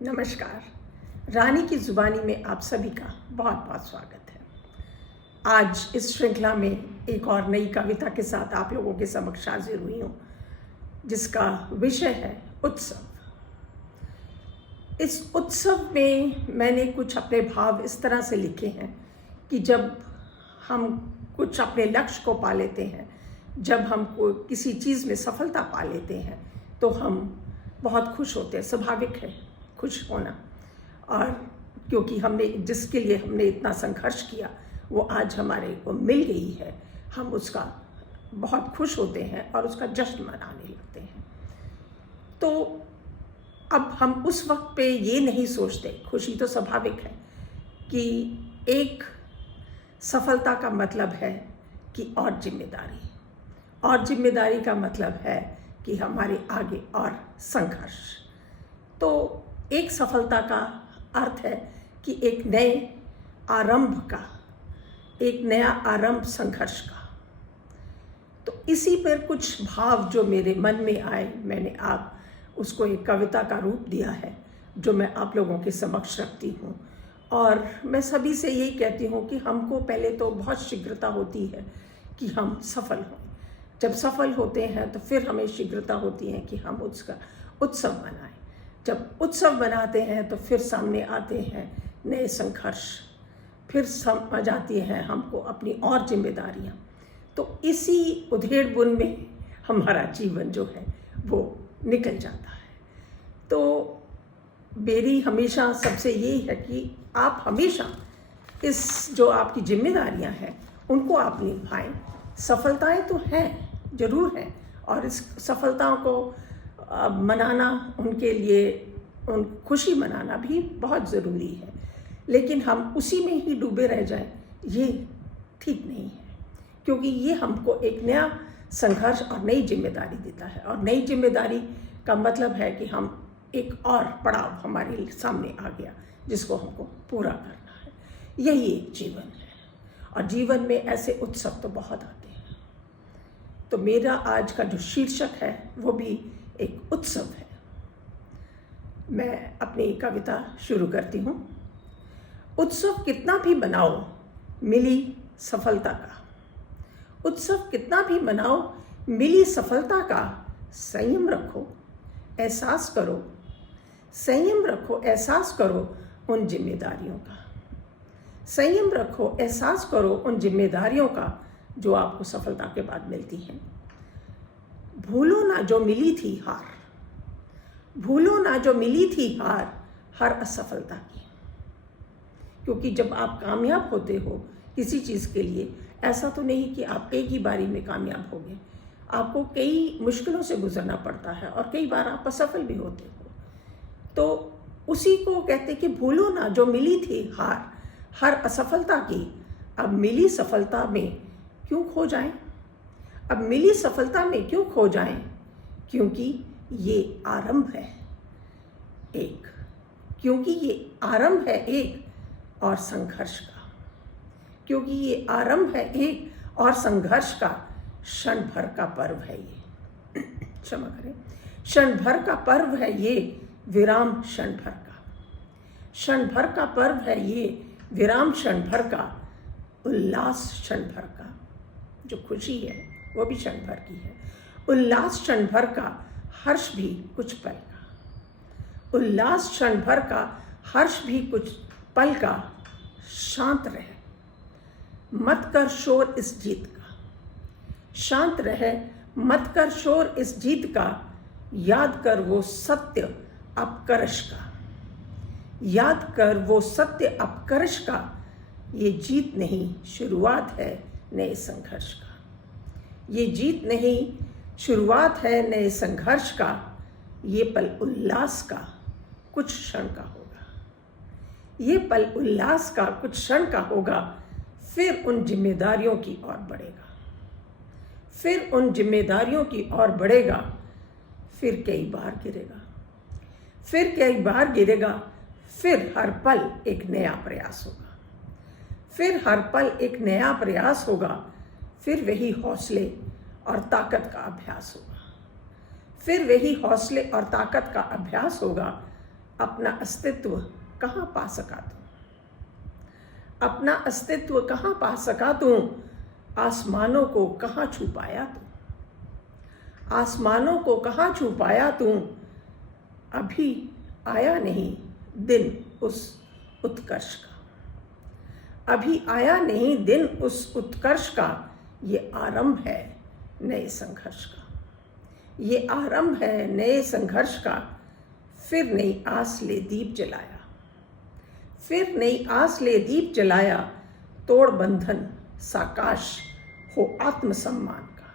नमस्कार। रानी की ज़ुबानी में आप सभी का बहुत बहुत स्वागत है। आज इस श्रृंखला में एक और नई कविता के साथ आप लोगों के समक्ष हाजिर हुई हूँ, जिसका विषय है उत्सव। इस उत्सव में मैंने कुछ अपने भाव इस तरह से लिखे हैं कि जब हम कुछ अपने लक्ष्य को पा लेते हैं, जब हम किसी चीज़ में सफलता पा लेते हैं, तो हम बहुत खुश होते हैं। स्वाभाविक है खुश होना, और क्योंकि हमने जिसके लिए हमने इतना संघर्ष किया वो आज हमारे को मिल गई है, हम उसका बहुत खुश होते हैं और उसका जश्न मनाने लगते हैं। तो अब हम उस वक्त पे ये नहीं सोचते, खुशी तो स्वाभाविक है कि एक सफलता का मतलब है कि और जिम्मेदारी का मतलब है कि हमारे आगे और संघर्ष। तो एक सफलता का अर्थ है कि एक नया आरंभ संघर्ष का। तो इसी पर कुछ भाव जो मेरे मन में आए, मैंने आप उसको एक कविता का रूप दिया है, जो मैं आप लोगों के समक्ष रखती हूँ। और मैं सभी से यही कहती हूँ कि हमको पहले तो बहुत शीघ्रता होती है कि हम सफल हों। जब सफल होते हैं तो फिर हमें शीघ्रता होती है कि हम उसका उत्सव मनाएं। जब उत्सव मनाते हैं तो फिर सामने आते हैं नए संघर्ष, फिर समझ आती हैं हमको अपनी और जिम्मेदारियां। तो इसी उधेड़-बुन में हमारा जीवन जो है वो निकल जाता है। तो मेरी हमेशा सबसे यही है कि आप हमेशा इस जो आपकी जिम्मेदारियां हैं उनको आप निभाएं। सफलताएं तो हैं, ज़रूर हैं, और इस सफलताओं को मनाना, उनके लिए उन खुशी मनाना भी बहुत ज़रूरी है, लेकिन हम उसी में ही डूबे रह जाएं, ये ठीक नहीं है। क्योंकि ये हमको एक नया संघर्ष और नई जिम्मेदारी देता है, और नई जिम्मेदारी का मतलब है कि हम एक और पड़ाव हमारे सामने आ गया जिसको हमको पूरा करना है। यही एक जीवन है, और जीवन में ऐसे उत्सव तो बहुत आते हैं। तो मेरा आज का जो शीर्षक है वो भी एक उत्सव है। मैं अपनी कविता शुरू करती हूँ। उत्सव कितना भी मनाओ मिली सफलता का, उत्सव कितना भी मनाओ मिली सफलता का, संयम रखो एहसास करो, संयम रखो एहसास करो उन जिम्मेदारियों का, संयम रखो एहसास करो उन जिम्मेदारियों का जो आपको सफलता के बाद मिलती हैं। भूलो ना जो मिली थी हार, भूलो ना जो मिली थी हार हर असफलता की। क्योंकि जब आप कामयाब होते हो किसी चीज़ के लिए, ऐसा तो नहीं कि आप एक ही बारी में कामयाब होगे, आपको कई मुश्किलों से गुजरना पड़ता है और कई बार आप असफल भी होते हो। तो उसी को कहते कि भूलो ना जो मिली थी हार हर असफलता की, अब मिली सफलता में क्यों खो जाएं, अब मिली सफलता में क्यों खो जाएं, क्योंकि ये आरंभ है एक, क्योंकि ये आरंभ है एक और संघर्ष का, क्योंकि ये आरंभ है एक और संघर्ष का, क्षण भर का पर्व है ये, क्षमा करें, क्षण भर का पर्व है ये, विराम क्षण भर का, क्षण भर का पर्व है ये, विराम क्षण भर का, उल्लास क्षण भर का। जो खुशी है वो भी क्षण भर की है, उल्लास क्षण भर का, हर्ष भी कुछ पल का, उल्लास क्षण भर का, हर्ष भी कुछ पल का, शांत रहे मत कर शोर इस जीत का, शांत रहे मत कर शोर इस जीत का, याद कर वो सत्य अपकर्ष का, याद कर वो सत्य अपकर्ष का, ये जीत नहीं शुरुआत है नए संघर्ष का, ये जीत नहीं शुरुआत है नए संघर्ष का, ये पल उल्लास का कुछ क्षण का होगा, ये पल उल्लास का कुछ क्षण का होगा, फिर उन जिम्मेदारियों की ओर बढ़ेगा, फिर उन जिम्मेदारियों की ओर बढ़ेगा, फिर कई बार गिरेगा, फिर कई बार गिरेगा, फिर हर पल एक नया प्रयास होगा, फिर हर पल एक नया प्रयास होगा, फिर वही हौसले और ताकत का अभ्यास होगा, फिर वही हौसले और ताकत का अभ्यास होगा, अपना अस्तित्व कहाँ पा सका तू, अपना अस्तित्व कहाँ पा सका तू, आसमानों को कहाँ छू पाया तू, आसमानों को कहाँ छू पाया तू, अभी आया नहीं दिन उस उत्कर्ष का, अभी आया नहीं दिन उस उत्कर्ष का, ये आरंभ है नए संघर्ष का, ये आरंभ है नए संघर्ष का, फिर नई आस ले दीप जलाया, फिर नई आस ले दीप जलाया, तोड़ बंधन साकाश हो आत्मसम्मान का,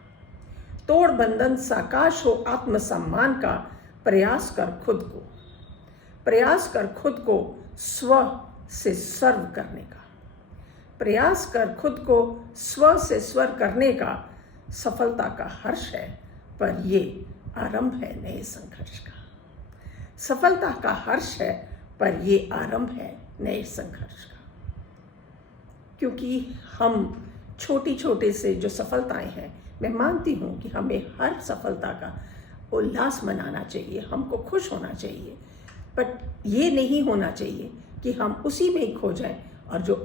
तोड़ बंधन साकाश हो आत्मसम्मान का, प्रयास कर खुद को, प्रयास कर खुद को स्व से सर्व करने का, प्रयास कर खुद को स्व से स्वर करने का, सफलता का हर्ष है पर ये आरंभ है नए संघर्ष का, सफलता का हर्ष है पर ये आरंभ है नए संघर्ष का। क्योंकि हम छोटी छोटे से जो सफलताएं हैं, मैं मानती हूँ कि हमें हर सफलता का उल्लास मनाना चाहिए, हमको खुश होना चाहिए, बट ये नहीं होना चाहिए कि हम उसी में ही खो जाएं और जो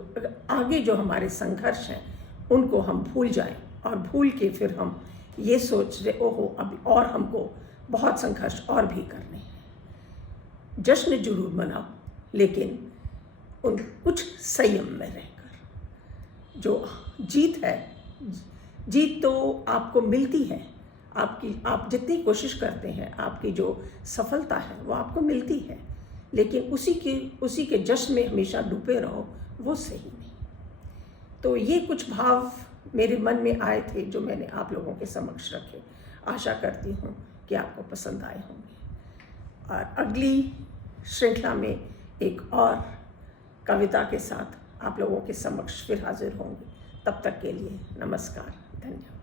आगे जो हमारे संघर्ष हैं उनको हम भूल जाएं, और भूल के फिर हम ये सोच रहे ओहो अभी और हमको बहुत संघर्ष और भी करने हैं। जश्न जरूर मनाओ, लेकिन उन कुछ संयम में रहकर। जो जीत है, जीत तो आपको मिलती है, आप जितनी कोशिश करते हैं, आपकी जो सफलता है वो आपको मिलती है, लेकिन उसी के जश्न में हमेशा डूबे रहो, वो सही नहीं। तो ये कुछ भाव मेरे मन में आए थे जो मैंने आप लोगों के समक्ष रखे। आशा करती हूँ कि आपको पसंद आए होंगे, और अगली श्रृंखला में एक और कविता के साथ आप लोगों के समक्ष फिर हाजिर होंगे। तब तक के लिए नमस्कार, धन्यवाद।